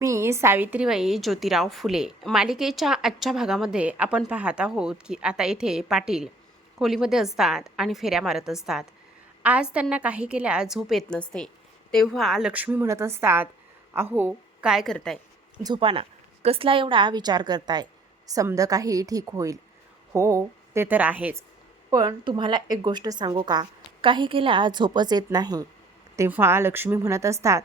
मी सावित्रीबाई ज्योतिराव फुले. मालिकेच्या आजच्या भागामध्ये आपण पाहत आहोत की आता इथे पाटील खोलीमध्ये असतात आणि फेऱ्या मारत असतात. आज त्यांना काही केल्या झोप येत नसते. तेव्हा लक्ष्मी म्हणत असतात अहो काय करताय? झोपाना कसला एवढा विचार करताय? समद काही ठीक होईल. हो ते तर आहेच. पण तुम्हाला एक गोष्ट सांगू का? काही केल्या झोपच येत नाही. तेव्हा लक्ष्मी म्हणत असतात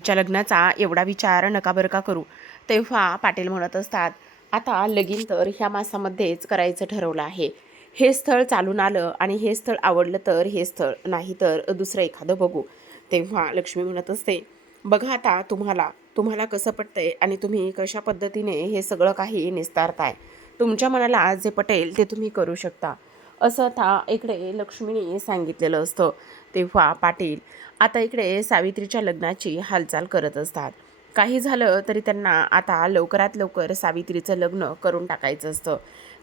च्या लग्नाचा एवढा विचार नका बरं का करू. तेव्हा पाटील म्हणत असतात आता लगीन तर ह्या मासामध्येच करायचं ठरवलं आहे. हे स्थळ चालून आलं आणि हे स्थळ आवडलं तर हे स्थळ नाही तर दुसरं एखादं बघू. तेव्हा लक्ष्मी म्हणत असते बघा आता तुम्हाला तुम्हाला कसं पटतंय आणि तुम्ही कशा पद्धतीने हे सगळं काही निस्तारताय? तुमच्या मनाला जे पटेल ते तुम्ही करू शकता. असं था इकडे लक्ष्मीने सांगितलेलं असतं तेव्हा पाटील आता इकडे सावित्रीच्या लग्नाची हालचाल करत असतात. काही झालं तरी त्यांना आता लवकरात लवकर सावित्रीचं लग्न करून टाकायचं असतं.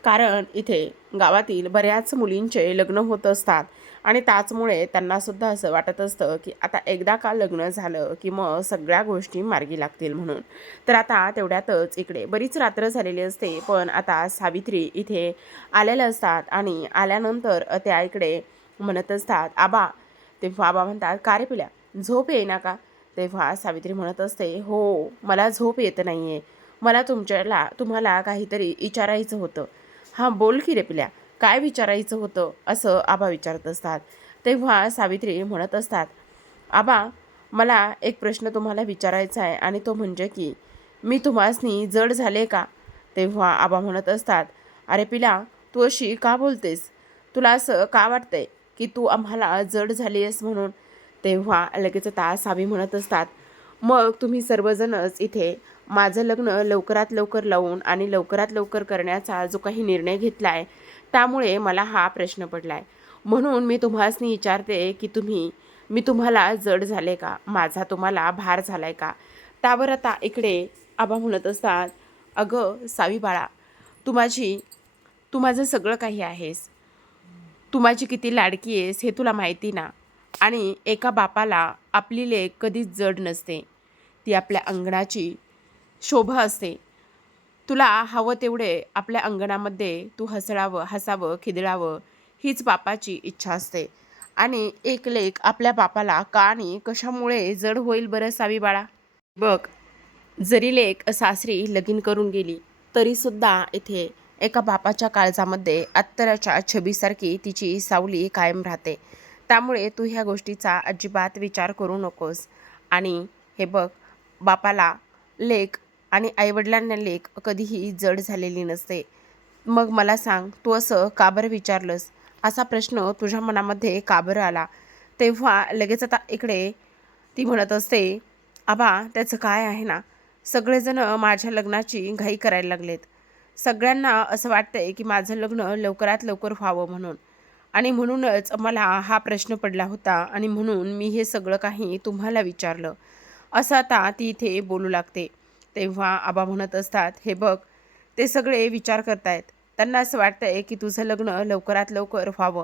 कारण इथे गावातील बऱ्याच मुलींचे लग्न होत असतात. आणि त्याचमुळे त्यांनासुद्धा असं वाटत असतं की आता एकदा का लग्न झालं की मग सगळ्या गोष्टी मार्गी लागतील म्हणून. तर आता तेवढ्यातच इकडे बरीच रात्र झालेली असते पण आता सावित्री इथे आलेल्या असतात आणि आल्यानंतर त्या इकडे म्हणत असतात आबा तेव्हा आबा म्हणतात का रे पिल्या झोप येईना का? तेव्हा सावित्री म्हणत असते हो मला झोप येत नाही आहे मला तुमच्याला तुम्हाला काहीतरी विचारायचं होतं. हां बोल की रे पिल्या. काय विचारायचं होतं असं आबा विचारत असतात. तेव्हा सावित्री म्हणत असतात आबा मला एक प्रश्न तुम्हाला विचारायचा आहे आणि तो म्हणजे की मी तुम्हासनी जड झाले का? तेव्हा आबा म्हणत असतात अरे पिला तू अशी का बोलतेस? तुला असं का वाटतंय की तू आम्हाला जड झाली आहेस म्हणून? तेव्हा लगेच आता सावी म्हणत असतात मग तुम्ही सर्वजणच इथे माझं लग्न लवकरात लवकर लावून आणि लवकरात लवकर करण्याचा जो काही निर्णय घेतला आहे त्यामुळे मला हा प्रश्न पडला आहे म्हणून मी तुम्हासनी विचारते की तुम्ही मी तुम्हाला जड झाले का? माझा तुम्हाला भार झाला आहे का? त्यावर आता इकडे आबा म्हणत असतात अगं सावी बाळा तू माझी तू माझं सगळं काही आहेस. तू माझी किती लाडकी आहेस हे तुला माहिती ना? आणि एका बापाला आपली लेख कधीच जड नसते. ती आपल्या अंगणाची शोभा असते. तुला हवं तेवढे आपल्या अंगणामध्ये तू हसळावं हसावं खिदळावं हीच बापाची इच्छा असते. आणि एक लेख आपल्या बापाला का आणि कशामुळे जड होईल बरं सावी बाळा? बघ जरी लेख सासरी लगीन करून गेली तरीसुद्धा इथे एका बापाच्या काळजामध्ये अत्तराच्या छबीसारखी तिची सावली कायम राहते. त्यामुळे तू ह्या गोष्टीचा अजिबात विचार करू नकोस. आणि हे बघ बापाला लेख आणि आईवडिलांना लेख कधीही जड झालेली नसते. मग मला सांग तू असं का बरं विचारलंस? असा प्रश्न तुझ्या मनामध्ये का बरं आला? तेव्हा लगेच आता इकडे ती म्हणत असते आबा त्याचं काय आहे ना? सगळेजण माझ्या लग्नाची घाई करायला लागलेत. सगळ्यांना असं वाटतंय की माझं लग्न लवकरात लवकर व्हावं म्हणून. आणि म्हणूनच मला हा प्रश्न पडला होता आणि म्हणून मी हे सगळं काही तुम्हाला विचारलं. असं आता ती इथे बोलू लागते. तेव्हा आबा म्हणत असतात हे बघ ते सगळे विचार करतायत. त्यांना असं वाटतंय की तुझं लग्न लवकरात लवकर व्हावं.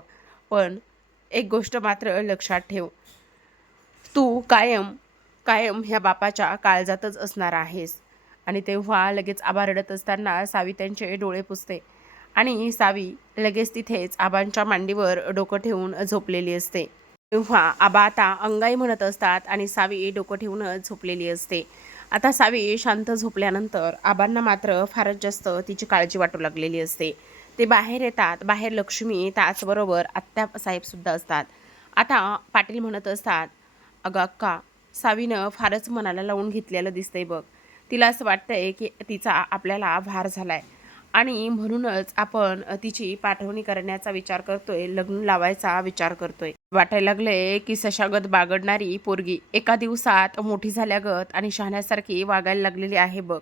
पण एक गोष्ट मात्र लक्षात ठेव. तू कायम कायम ह्या बापाच्या काळजातच असणार आहेस. आणि तेव्हा लगेच आबा रडत असताना सावी त्यांचे डोळे पुसते. आणि सावी लगेच तिथेच आबांच्या मांडीवर डोकं ठेवून झोपलेली असते. तेव्हा आबा आता अंगाई म्हणत असतात आणि सावी डोकं ठेवूनच झोपलेली असते. आता सावी शांत झोपल्यानंतर आबांना मात्र फारच जास्त तिची काळजी वाटू लागलेली असते. ते बाहेर येतात. बाहेर लक्ष्मी त्याचबरोबर आत्यासाहेबसुद्धा असतात. आता पाटील म्हणत असतात अगं अक्का सावीनं फारच मनाला लावून घेतलेलं दिसतंय बघ. तिला असं वाटतंय की तिचा आपल्याला भार आहे आणि म्हणूनच आपण तिची पाठवणी करण्याचा विचार करतोय लग्न लावायचा विचार करतोय. वाटायला लागले की सशागत बागडणारी पोरगी एका दिवसात मोठी झाल्यागत आणि शहाण्यासारखी वागायला लागलेली आहे बघ.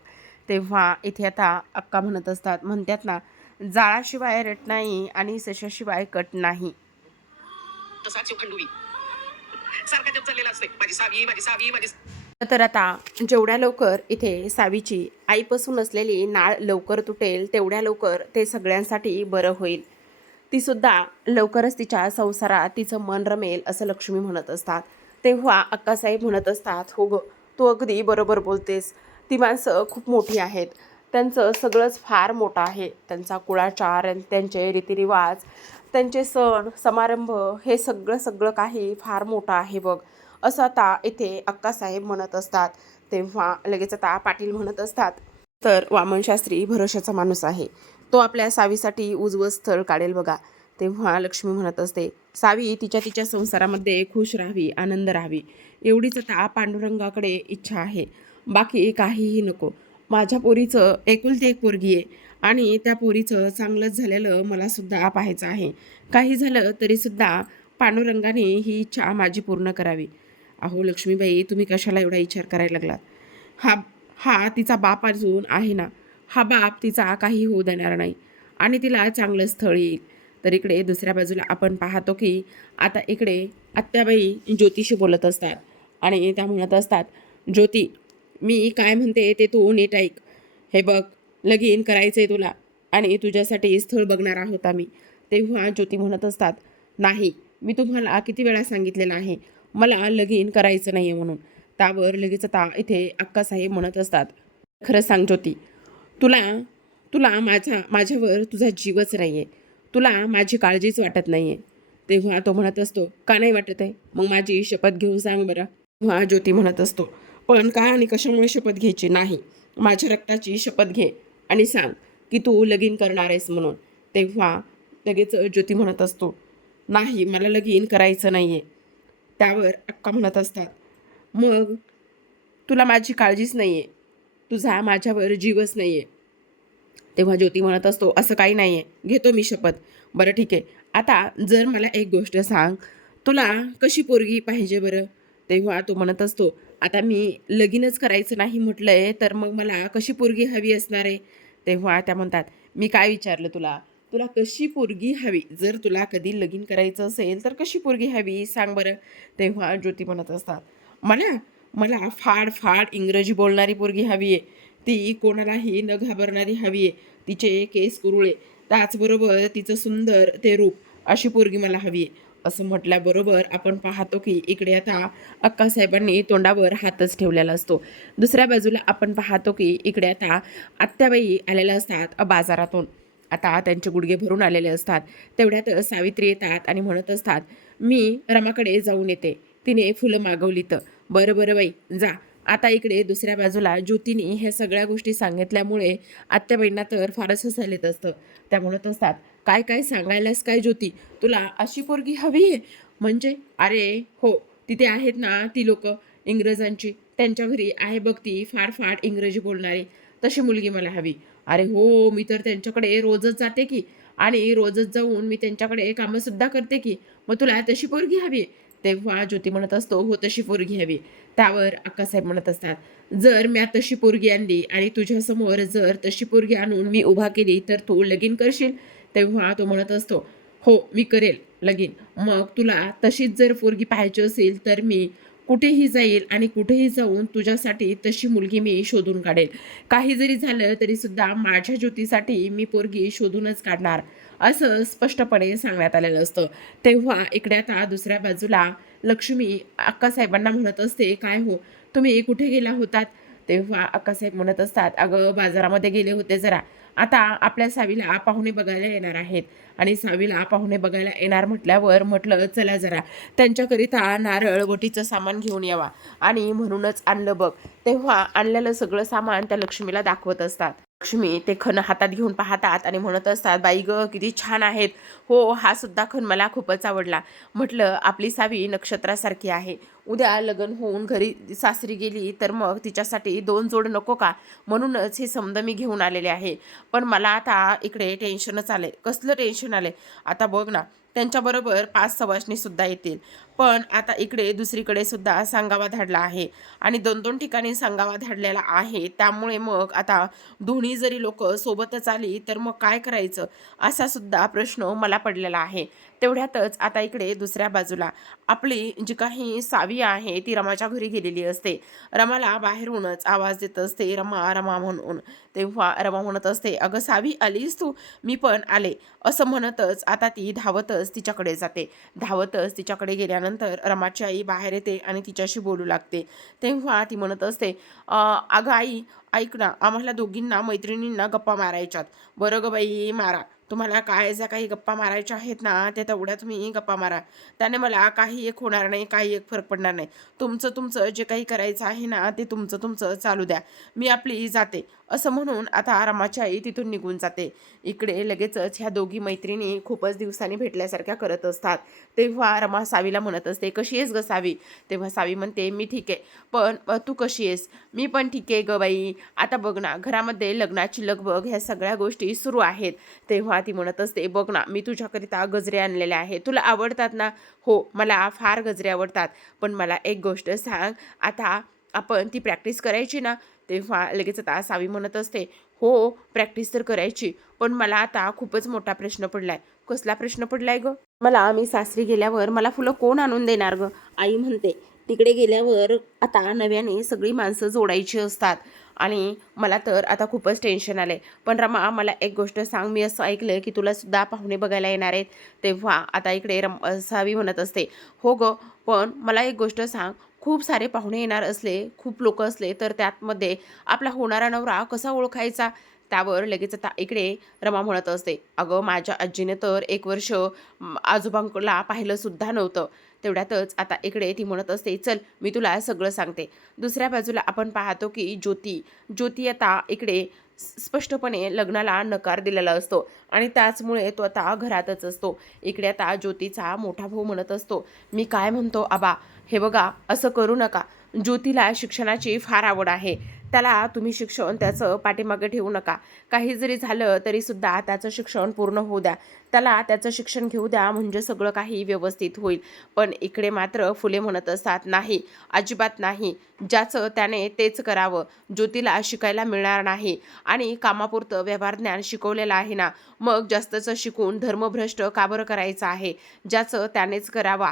तेव्हा इथे आता अक्का म्हणत असतात म्हणतात ना जाळाशिवाय रट नाही आणि सशाशिवाय कट नाही. तसाच खंडुवी सारखा जप चाललेला असते माझी सावी माझी सावी माझी तर आता जेवढ्या लवकर इथे सावीची आईपासून असलेली नाळ लवकर तुटेल तेवढ्या लवकर ते सगळ्यांसाठी बरं होईल. तीसुद्धा लवकरच तिच्या संसारात तिचं मन रमेल असं लक्ष्मी म्हणत असतात. तेव्हा अक्कासाहेब म्हणत असतात हो ग तू अगदी बरोबर बोलतेस. ती माणसं खूप मोठी आहेत. त्यांचं सगळंच फार मोठं आहे. त्यांचा कुळाचार आणि त्यांचे रीतिरिवाज त्यांचे सण समारंभ हे सगळं सगळं काही फार मोठं आहे बघ. असं आता इथे अक्कासाहेब म्हणत असतात. तेव्हा लगेच आता पाटील म्हणत असतात. तर वामनशास्त्री भरोशाचा माणूस आहे. तो आपल्या सावीसाठी उजवं स्थळ काढेल बघा. तेव्हा लक्ष्मी म्हणत असते सावी तिच्या तिच्या संसारामध्ये खुश राहावी आनंद राहावी. एवढीच आता पांडुरंगाकडे इच्छा आहे. बाकी काहीही नको. माझ्या पोरीचं एकुलती एक पोरगी आहे. आणि त्या पोरीचं चांगलंच झालेलं मला सुद्धा पाहायचं आहे. काही झालं तरीसुद्धा पांडुरंगाने ही इच्छा माझी पूर्ण करावी. अहो लक्ष्मीबाई तुम्ही कशाला एवढा विचार करायला लागलात? हा हा तिचा बाप अजून आहे ना हा बाप तिचा काही होऊ देणार नाही आणि तिला चांगलं स्थळ येईल. तर इकडे दुसऱ्या बाजूला आपण पाहतो की आता इकडे आत्याबाई ज्योतिषी बोलत असतात आणि त्या म्हणत असतात ज्योती मी काय म्हणते ते तू नीट ऐक. हे बघ लगीन करायचं आहे तुला आणि तुझ्यासाठी स्थळ बघणार आहोत आम्ही. तेव्हा ज्योती म्हणत असतात नाही मी तुम्हाला किती वेळा सांगितलेलं आहे मला लगीन करायचं नाही आहे म्हणून. त्यावर लगेच आता इथे अक्कासाहेब म्हणत असतात. खरं सांग ज्योती तुला तुला माझा माझ्यावर तुझा जीवच नाही आहे तुला माझी काळजीच वाटत नाही आहे तेव्हा तो म्हणत असतो का नाही वाटत आहे? मग माझी शपथ घेऊन सांग बरं. तेव्हा ज्योती म्हणत असतो पण का आणि कशामुळे शपथ घ्यायची नाही? माझ्या रक्ताची शपथ घे आणि सांग की तू लगीन करणार आहेस म्हणून. तेव्हा लगेच ज्योती म्हणत असतो नाही मला लगीन करायचं नाही आहे त्यावर अक्का म्हणत असतात. मग तुला माझी काळजीच नाही आहे तुझा माझ्यावर जीवच नाही आहे तेव्हा ज्योती म्हणत असतो असं काही नाही आहे घेतो मी शपथ. बरं ठीक आहे. आता जर मला एक गोष्ट सांग. तुला कशी पोरगी पाहिजे बरं? तेव्हा तो म्हणत असतो आता मी लगीनच करायचं नाही म्हटलं आहे तर मग मला कशी पोरगी हवी असणार आहे? तेव्हा त्या म्हणतात मी काय विचारलं तुला? तुला कशी पोरगी हवी? जर तुला कधी लगीन करायचं असेल तर कशी पोरगी हवी? सांग बरं. तेव्हा ज्योती म्हणत असतात मला मला फाड फाड इंग्रजी बोलणारी पोरगी हवी आहे ती कोणालाही न घाबरणारी हवी आहे तिचे केस कुरुळे. त्याचबरोबर तिचं सुंदर ते रूप अशी पोरगी मला हवी आहे असं म्हटल्याबरोबर आपण पाहतो की इकडे आता अक्कासाहेबांनी तोंडावर हातच ठेवलेला असतो. दुसऱ्या बाजूला आपण पाहतो की इकडे आता आत्याबाई आलेल्या असतात बाजारातून. आता त्यांचे गुडघे भरून आलेले असतात तेवढ्यात सावित्री येतात आणि म्हणत असतात मी रमाकडे जाऊन येते. तिने फुलं मागवली तर बरं बरं बाई जा. आता इकडे दुसऱ्या बाजूला ज्योतीने ह्या सगळ्या गोष्टी सांगितल्यामुळे आत्याबाईंना तर फारच हसायला येत असतं. त्या म्हणत असतात काय काय सांगायलास काय ज्योती? तुला अशी पोरगी हवी आहे? म्हणजे? अरे हो. तिथे आहेत ना ती लोक इंग्रजांची. त्यांच्या घरी आहे बघ ती फार फार इंग्रजी बोलणारी. तशी मुलगी मला हवी. अरे हो मी तर त्यांच्याकडे रोजच जाते की. आणि रोजच जाऊन मी त्यांच्याकडे कामंसुद्धा करते की. मग तुला तशी पोरगी हवी? तेव्हा ज्योती म्हणत असतो हो तशी पोरगी हवी. त्यावर अक्कासाहेब म्हणत असतात जर मी तशी पोरगी आणली आणि तुझ्यासमोर जर तशी पोरगी आणून मी उभा केली तर तू लगीन करशील? तेव्हा तो म्हणत असतो हो मी करेल लगीन. मग तुला तशीच जर पोरगी पाहायची असेल तर मी कुठेही जाईल आणि कुठेही जाऊन तुझ्यासाठी तशी मुलगी मी शोधून काढेल. काही जरी झालं तरी सुद्धा माझ्या ज्योतीसाठी मी पोरगी शोधूनच काढणार असं स्पष्टपणे सांगण्यात आलेलं असतं. तेव्हा इकडे आता दुसऱ्या बाजूला लक्ष्मी अक्कासाहेबांना म्हणत असते काय हो तुम्ही कुठे गेला होतात? तेव्हा अक्कासाहेब म्हणत असतात अगं बाजारामध्ये गेले होते जरा. आता आपल्या सावीला पाहुणे बघायला येणार आहेत. आणि सावीला पाहुणे बघायला येणार म्हटल्यावर म्हटलं चला जरा त्यांच्याकरिता नारळ वटीचं सामान घेऊन यावा. आणि म्हणूनच आणलं बघ. तेव्हा आणलेलं सगळं सामान त्या लक्ष्मीला दाखवत असतात. लक्ष्मी ते खण हातात घेऊन पाहतात आणि म्हणत असतात बाई ग किती छान आहेत. हो हा सुद्धा खण मला खूपच आवडला. म्हटलं आपली सावी नक्षत्रासारखी आहे. उद्या लग्न होऊन घरी सासरी गेली तर मग तिच्यासाठी दोन जोड नको का? म्हणूनच हे समद मी घेऊन आलेले आहे. पण मला आता इकडे टेन्शनच आले कसलं टेन्शन आले आता बघ ना त्यांच्याबरोबर पाच सवासणी सुद्धा येतील. पण आता इकडे दुसरीकडे सुद्धा सांगावा धाडला आहे. आणि दोन दोन ठिकाणी सांगावा धाडलेला आहे. त्यामुळे मग आता दोन्ही जरी लोक सोबतच आली तर मग काय करायचं? असा सुद्धा प्रश्न मला पडलेला आहे. तेवढ्यातच आता इकडे दुसऱ्या बाजूला आपली जी काही सावी आहे ती रमाच्या घरी गेलेली असते. रमाला बाहेरूनच आवाज देत असते रमा रमा म्हणून. तेव्हा रमा म्हणत असते अगं सावी आलीस तू? मी पण आले. असं म्हणतच आता ती धावतच तिच्याकडे जाते. धावतच तिच्याकडे गेल्यानंतर त्यानंतर रमाची आई बाहेर येते आणि तिच्याशी बोलू लागते. तेव्हा ती म्हणत असते अगं आई ऐक ना आम्हाला दोघींना मैत्रिणींना गप्पा मारायच्यात. बरं गं बाई मारा. तुम्हाला काय ज्या काही गप्पा मारायच्या आहेत ना त्या तेवढ्या तुम्ही गप्पा मारा. त्याने मला काही एक होणार नाही काही एक फरक पडणार नाही. तुमचं तुमचं जे काही करायचं आहे ना ते तुमचं तुमचं चालू द्या. मी आपली जाते. असं म्हणून आता रमाची आई तिथून निघून जाते. इकडे लगेचच ह्या दोघी मैत्रिणी खूपच दिवसांनी भेटल्यासारख्या करत असतात. तेव्हा रमा सावीला म्हणत असते कशी आहेस ग सावी? तेव्हा सावी म्हणते मी ठीक आहे. पण तू कशी आहेस? मी पण ठीक आहे ग बाई. आता बघ ना घरामध्ये लग्नाची लगबग ह्या सगळ्या गोष्टी सुरू आहेत. तेव्हा ती म्हणत असते बघ ना मी तुझ्याकरिता गजरे आणलेले आहे तुला आवडतात ना? हो मला फार गजरे आवडतात. पण मला एक गोष्ट सांग. आता आपण ती प्रॅक्टिस करायची ना तेव्हा लगेच आता सावी म्हणत असते हो प्रॅक्टिस तर करायची पण मला आता खूपच मोठा प्रश्न पडलाय. कसला प्रश्न पडलाय ग? मला मी सासरी गेल्यावर मला फुलं कोण आणून देणार ग? आई म्हणते तिकडे गेल्यावर आता नव्याने सगळी माणसं जोडायची असतात. आणि मला तर आता खूपच टेन्शन आलंय. पण रमा मला एक गोष्ट सांग. मी असं ऐकलं की तुला सुद्धा पाहुणे बघायला येणार आहेत. तेव्हा आता इकडे रम सावी म्हणत असते. हो ग पण मला एक गोष्ट सांग. खूप सारे पाहुणे येणार असले खूप लोक असले तर त्यातमध्ये आपला होणारा नवरा कसा ओळखायचा? त्यावर लगेच आता इकडे रमा म्हणत असते. अगं माझ्या आजीने तर एक वर्ष म, पाहिलंसुद्धा नव्हतं. तेवढ्यातच आता इकडे ती म्हणत असते चल मी तुला सगळं सांगते. दुसऱ्या बाजूला आपण पाहतो की ज्योती ज्योती आता इकडे स्पष्टपणे लग्नाला नकार दिलेला असतो आणि त्याचमुळे तो आता घरातच असतो. इकडे आता ज्योतीचा मोठा भाऊ म्हणत असतो मी काय म्हणतो आबा? हे बघा असं करू नका. ज्योतीला शिक्षणाची फार आवड आहे. त्याला तुम्ही शिक्षण त्याचं पाठीमागे ठेवू नका. काही जरी झालं तरी सुद्धा त्याचं शिक्षण पूर्ण होऊ द्या. त्याला त्याचं शिक्षण घेऊ द्या म्हणजे सगळं काही व्यवस्थित होईल. पण इकडे मात्र फुले म्हणत असतात नाही अजिबात नाही. ज्याचं त्याने तेच करावं. ज्योतीला शिकायला मिळणार नाही. आणि कामापुरतं व्यवहार ज्ञान शिकवलेलं आहे ना. मग जास्तचं शिकून धर्मभ्रष्ट का बरं करायचं आहे? ज्याचं त्यानेच करावा.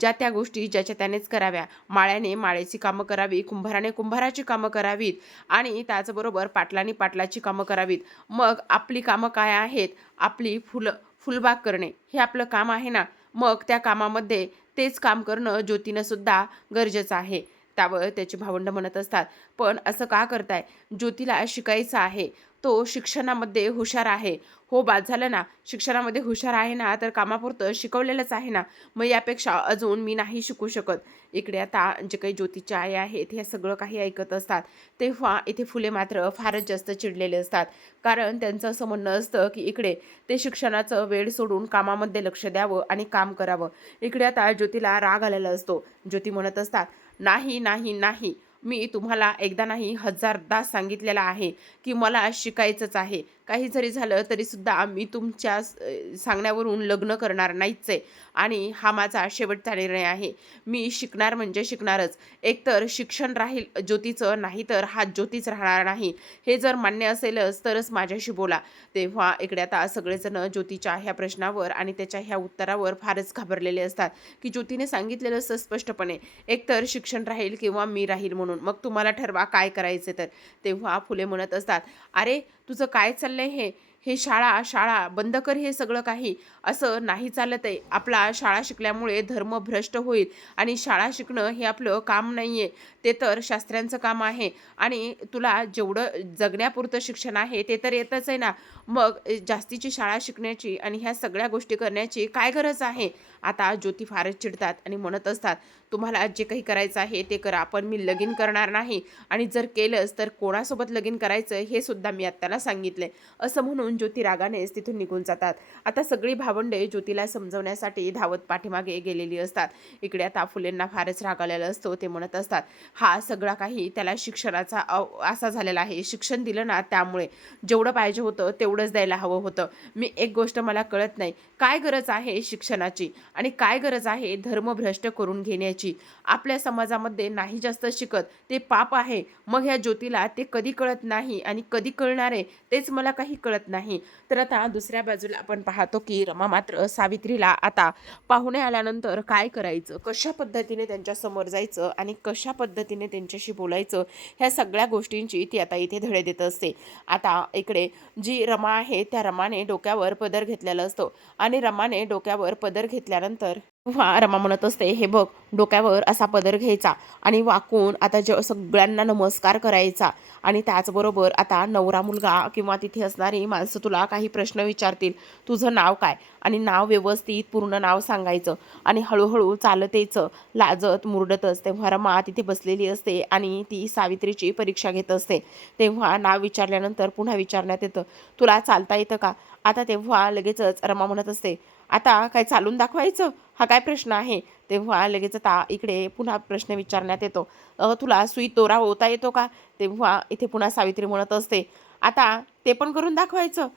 ज्या त्या गोष्टी ज्याच्या त्यानेच कराव्या. माळ्याने माळेची कामं करावी कुंभाराने कुंभाराची कामं करावीत आणि त्याचबरोबर पाटलाने पाटलाची कामं करावीत. मग आपली कामं काय आहेत? आपली फुलं फुलबाग करणे. हे आपलं काम आहे ना? मग त्या कामामध्ये तेच काम करणं ज्योतीनं सुद्धा गरजेचं आहे. त्यावर त्याचे भावंड म्हणत असतात. पण असं का करताय? ज्योतीला शिकायचं आहे. तो शिक्षणामध्ये हुशार आहे. हो बाद झालं ना. शिक्षणामध्ये हुशार आहे ना तर कामापुरतं शिकवलेलंच आहे ना. मग यापेक्षा अजून मी नाही शिकू शकत. इकडे आता जे काही ज्योतीच्या आई आहेत हे सगळं काही ऐकत असतात. तेव्हा इथे फुले मात्र फारच जास्त चिडलेले असतात. कारण त्यांचं असं म्हणणं असतं की इकडे ते शिक्षणाचं वेळ सोडून कामामध्ये लक्ष द्यावं आणि काम करावं. इकडे आता ज्योतीला राग आलेला असतो. ज्योती म्हणत असतात नाही नाही नाही. मी तुम्हाला एकदा नाही हजारदा सांगितलेलं आहे की मला शिकायचंच आहे. काही जरी झालं तरीसुद्धा आम्ही तुमच्या सांगण्यावरून लग्न करणार नाहीच. आहे आणि हा माझा शेवटचा निर्णय आहे. मी शिकणार म्हणजे शिकणारच. एकतर शिक्षण राहील ज्योतीचं नाही तर हा ज्योतीच राहणार नाही. हे जर मान्य असेलच तरच माझ्याशी बोला. तेव्हा इकडे आता सगळेजण ज्योतीच्या ह्या प्रश्नावर आणि त्याच्या ह्या उत्तरावर फारच घाबरलेले असतात. की ज्योतीने सांगितलेलं असतं स्पष्टपणे. एकतर शिक्षण राहील किंवा मी राहील म्हणून. मग तुम्हाला ठरवा काय करायचे तर. तेव्हा फुले म्हणत असतात अरे तुझं काय चाललंय हे? हे शाळा शाळा बंद कर हे सगळं काही. असं नाही चालत आहे. आपला शाळा शिकल्यामुळे धर्म भ्रष्ट होईल आणि शाळा शिकणं हे आपलं काम नाही आहे ते तर शास्त्र्यांचं काम आहे. आणि तुला जेवढं जगण्यापुरतं शिक्षण आहे ते तर येतच आहे ना. मग जास्तीची शाळा शिकण्याची आणि ह्या सगळ्या गोष्टी करण्याची काय गरज आहे? आता ज्योती फारच चिडतात आणि म्हणत असतात तुम्हाला जे काही करायचं आहे ते करा. पण मी लगीन करणार नाही. आणि जर केलंच तर कोणासोबत लगीन करायचं हे सुद्धा मी आत्ताला सांगितलंय. असं म्हणून ज्योती रागानेच तिथून निघून जातात. आता सगळी भावंडे ज्योतीला समजवण्यासाठी धावत पाठीमागे गेलेली असतात. इकडे आता फुलेंना फारच राग आलेला असतो ते म्हणत असतात हा सगळा काही त्याला शिक्षणाचा अव- असा झालेला आहे. शिक्षण दिलं ना त्यामुळे. जेवढं पाहिजे होतं तेवढंच द्यायला हवं होतं. मी एक गोष्ट मला कळत नाही. काय गरज आहे शिक्षणाची? आणि काय गरज आहे धर्मभ्रष्ट करून घेण्याची? आपल्या समाजामध्ये नाही जास्त शिकत. ते पाप आहे. मग ह्या ज्योतीला ते कधी कळत नाही आणि कधी कळणार आहे तेच मला काही कळत नाही. तर आता दुसऱ्या बाजूला आपण पाहतो की रमा मात्र सावित्रीला आता पाहुणे आल्यानंतर काय करायचं? कशा पद्धतीने त्यांच्यासमोर जायचं आणि कशा पद्धतीने त्यांच्याशी बोलायचं? ह्या सगळ्या गोष्टींची ती आता इथे धडे देत असते. आता इकडे जी रमा आहे त्या रमाने डोक्यावर पदर घेतलेला असतो. आणि रमाने डोक्यावर पदर घेतल्यानंतर रमा म्हणत असते. हे बघ डोक्यावर असा पदर घ्यायचा आणि वाकून आता ज सगळ्यांना नमस्कार करायचा आणि त्याचबरोबर आता नवरा मुलगा किंवा तिथे असणारी माणसं तुला काही प्रश्न विचारतील. तुझं नाव काय? आणि नाव व्यवस्थित पूर्ण नाव सांगायचं आणि हळूहळू चालतेचं लाजत मुरडतच. तेव्हा रमा तिथे बसलेली असते आणि ती सावित्रीची परीक्षा घेत असते. तेव्हा नाव विचारल्यानंतर पुन्हा विचारण्यात येतं. तुला चालता येतं का? आता तेव्हा लगेचच रमा म्हणत असते आता काय चालून दाखवायचं? हा काय प्रश्न आहे? तेव्हा लगेच आता इकडे पुन्हा प्रश्न विचारण्यात येतो. तुला सुई दोरा होता येतो का? तेव्हा इथे पुन्हा सावित्री म्हणत असते आता ते पण करून दाखवायचं.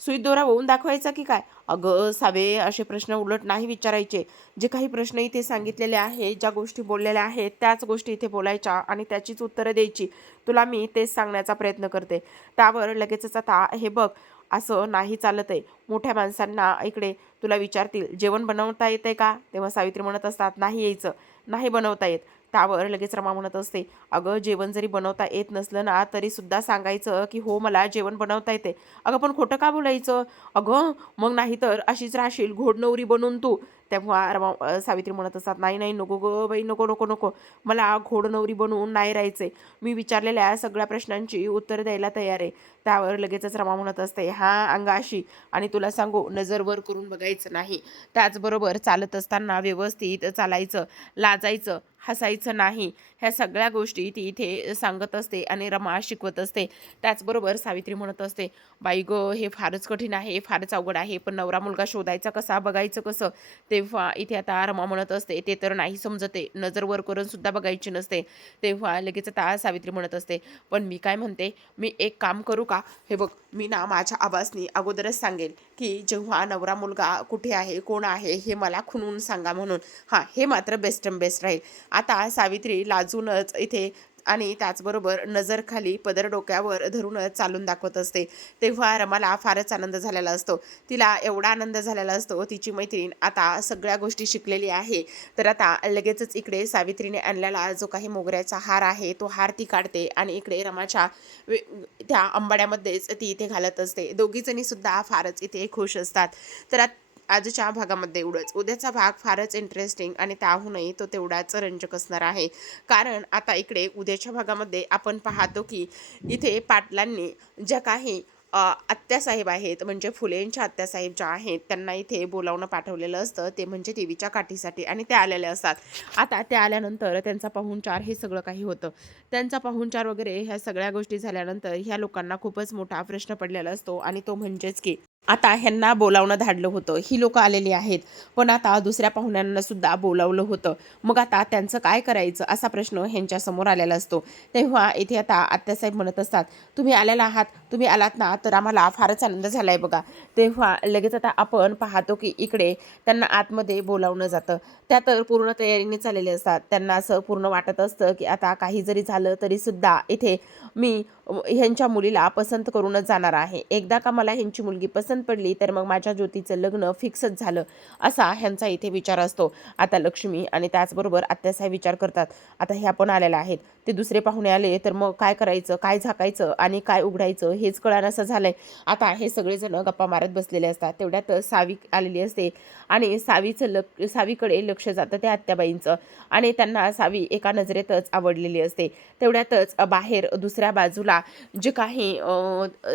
सुई दोरा होऊन दाखवायचा की काय? अगं सावे असे प्रश्न उलट नाही विचारायचे. जे काही प्रश्न इथे सांगितलेले आहेत ज्या गोष्टी बोललेल्या आहेत त्याच गोष्टी इथे बोलायच्या आणि त्याचीच उत्तरं द्यायची. तुला मी तेच सांगण्याचा प्रयत्न करते. त्यावर लगेचच आता हे बघ. असं नाही चालत आहे. मोठ्या माणसांना इकडे तुला विचारतील जेवण बनवता येते का? तेव्हा सावित्री म्हणत असतात नाही यायचं. नाही बनवता येत. त्यावर लगेच रमा म्हणत असते अगं जेवण जरी बनवता येत नसलं ना तरी सुद्धा सांगायचं की हो मला जेवण बनवता येते. अगं पण खोटं का बोलायचं? अगं मग नाही तर अशीच राहशील घोडनवरी बनून तू. तेव्हा रमा सावित्री म्हणत असतात नाही नाही नको गो बाई नको नको नको. मला घोडनवरी बनवून नाही राहायचे मी विचारलेल्या सगळ्या प्रश्नांची उत्तर द्यायला तयार आहे. त्यावर लगेचच रमा म्हणत असते हा अंगाशी. आणि तुला सांगू नजर वर करून बघायचं नाही. त्याचबरोबर चालत असताना व्यवस्थित चालायचं लाजायचं हसायचं नाही. ह्या सगळ्या गोष्टी ती इथे सांगत असते आणि रमा शिकवत असते. त्याचबरोबर सावित्री म्हणत असते बाई गं हे फारच कठीण आहे फारच अवघड आहे. पण नवरा मुलगा शोधायचा कसा बघायचं कसं? ते तेव्हा इथे आता रमा म्हणत असते. ते तर नाही समजते. नजर वर करून सुद्धा बघायची नसते. तेव्हा लगेच आता सावित्री म्हणत असते पण मी काय म्हणते? मी एक काम करू का? हे बघ मी ना माझ्या आवाजनी अगोदरच सांगेल. की जेव्हा नवरा मुलगा कुठे आहे कोण आहे हे मला खुनवून सांगा म्हणून. हां हे मात्र बेस्ट बेस्ट राहील. आता सावित्री लाजूनच इथे आणि त्याचबरोबर नजरखाली पदर डोक्यावर धरूनच चालून दाखवत असते. तेव्हा रमाला फारच आनंद झालेला असतो. तिला एवढा आनंद झालेला असतो तिची मैत्रीण आता सगळ्या गोष्टी शिकलेली आहे. तर आता लगेचच इकडे सावित्रीने आणलेला जो काही मोगऱ्याचा हार आहे तो हार ती काढते आणि इकडे रमाच्या वे- त्या अंबाड्यामध्येच ती इथे घालत असते. दोघीजणीसुद्धा फारच इथे खुश असतात. तर आजच्या भागामध्ये एवढंच उद्याचा भाग फारच इंटरेस्टिंग आणि त्याहूनही तो तेवढाच रंजक असणार आहे. कारण आता इकडे उद्याच्या भागामध्ये आपण पाहतो की इथे पाटलांनी ज्या काही आत्यासाहेब आहेत म्हणजे फुलेंच्या आत्यासाहेब ज्या आहेत त्यांना इथे बोलावणं पाठवलेलं असतं. ते म्हणजे देवीच्या काठीसाठी आणि ते आलेले असतात. आता ते आल्यानंतर त्यांचा पाहुणचार हे सगळं काही होतं. त्यांचा पाहुणचार वगैरे ह्या सगळ्या गोष्टी झाल्यानंतर ह्या लोकांना खूपच मोठा प्रश्न पडलेला असतो आणि तो म्हणजेच की आता ह्यांना बोलावणं धाडलं होतं. ही लोकं आलेली आहेत. पण आता दुसऱ्या पाहुण्यांना सुद्धा बोलावलं होतं. मग आता त्यांचं काय करायचं असा प्रश्न ह्यांच्यासमोर आलेला असतो. तेव्हा इथे आता आत्यासाहेब म्हणत असतात तुम्ही आलेला आहात. तुम्ही आलात ना तर आम्हाला फारच आनंद झाला आहे बघा. तेव्हा लगेच आता आपण पाहतो की इकडे त्यांना आतमध्ये बोलावणं जातं. त्या तर पूर्ण तयारीने चाललेले असतात. त्यांना असं पूर्ण वाटत असतं की आता काही जरी झालं तरीसुद्धा इथे मी ह्यांच्या मुलीला पसंत करूनच जाणार आहे. एकदा का मला ह्यांची मुलगी पसंत पडली तर मग माझ्या ज्योतीचं लग्न फिक्सच झालं असा ह्यांचा इथे विचार असतो. आता लक्ष्मी आणि त्याचबरोबर आत्यासाहेब विचार करतात आता ह्या पण आलेल्या आहेत. ते दुसरे पाहुणे आले तर मग काय करायचं काय झाकायचं आणि काय उघडायचं हेच कळानसं झालंय. आता हे सगळेजण गप्पा मारत बसलेले असतात तेवढ्यात सावी आलेली असते आणि सावीचं लक सावीकडे लक्ष जातं त्या आत्याबाईंचं आणि त्यांना सावी एका नजरेतच आवडलेली असते. तेवढ्यातच बाहेर दुसऱ्या बाजूला जे काही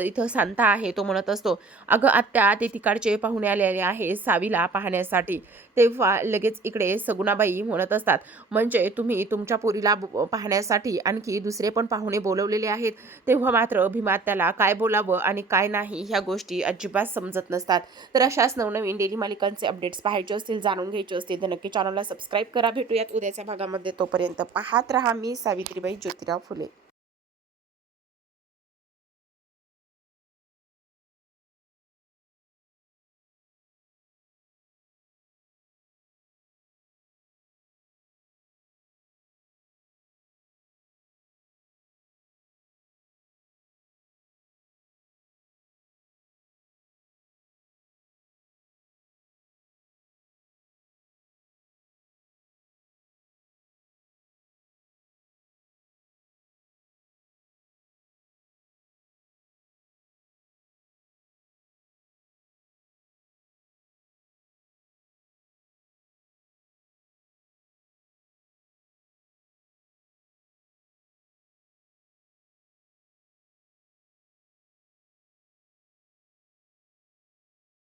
इथं सांता आहे तो म्हणत असतो अगं आत्या ते तिकडचे पाहुणे आलेले आहे सावीला पाहण्यासाठी. तेव्हा लगेच इकडे सगुणाबाई म्हणत असतात म्हणजे तुम्ही तुमच्या पोरीला पाहण्यासाठी आणखी दुसरे पण पाहुणे बोलवलेले आहेत. तेव्हा मात्र भीमात्याला काय बोलावं आणि काय नाही ह्या गोष्टी अजिबात समजत नसतात. तर अशाच नवनवीन डेली मालिकांचे अपडेट्स पाहायचे असतील जाणून घ्यायचे असतील तर नक्की चॅनलला सबस्क्राईब करा. भेटूयात उद्याच्या भागामध्ये. तोपर्यंत पाहत राहा मी सावित्रीबाई ज्योतिराव फुले.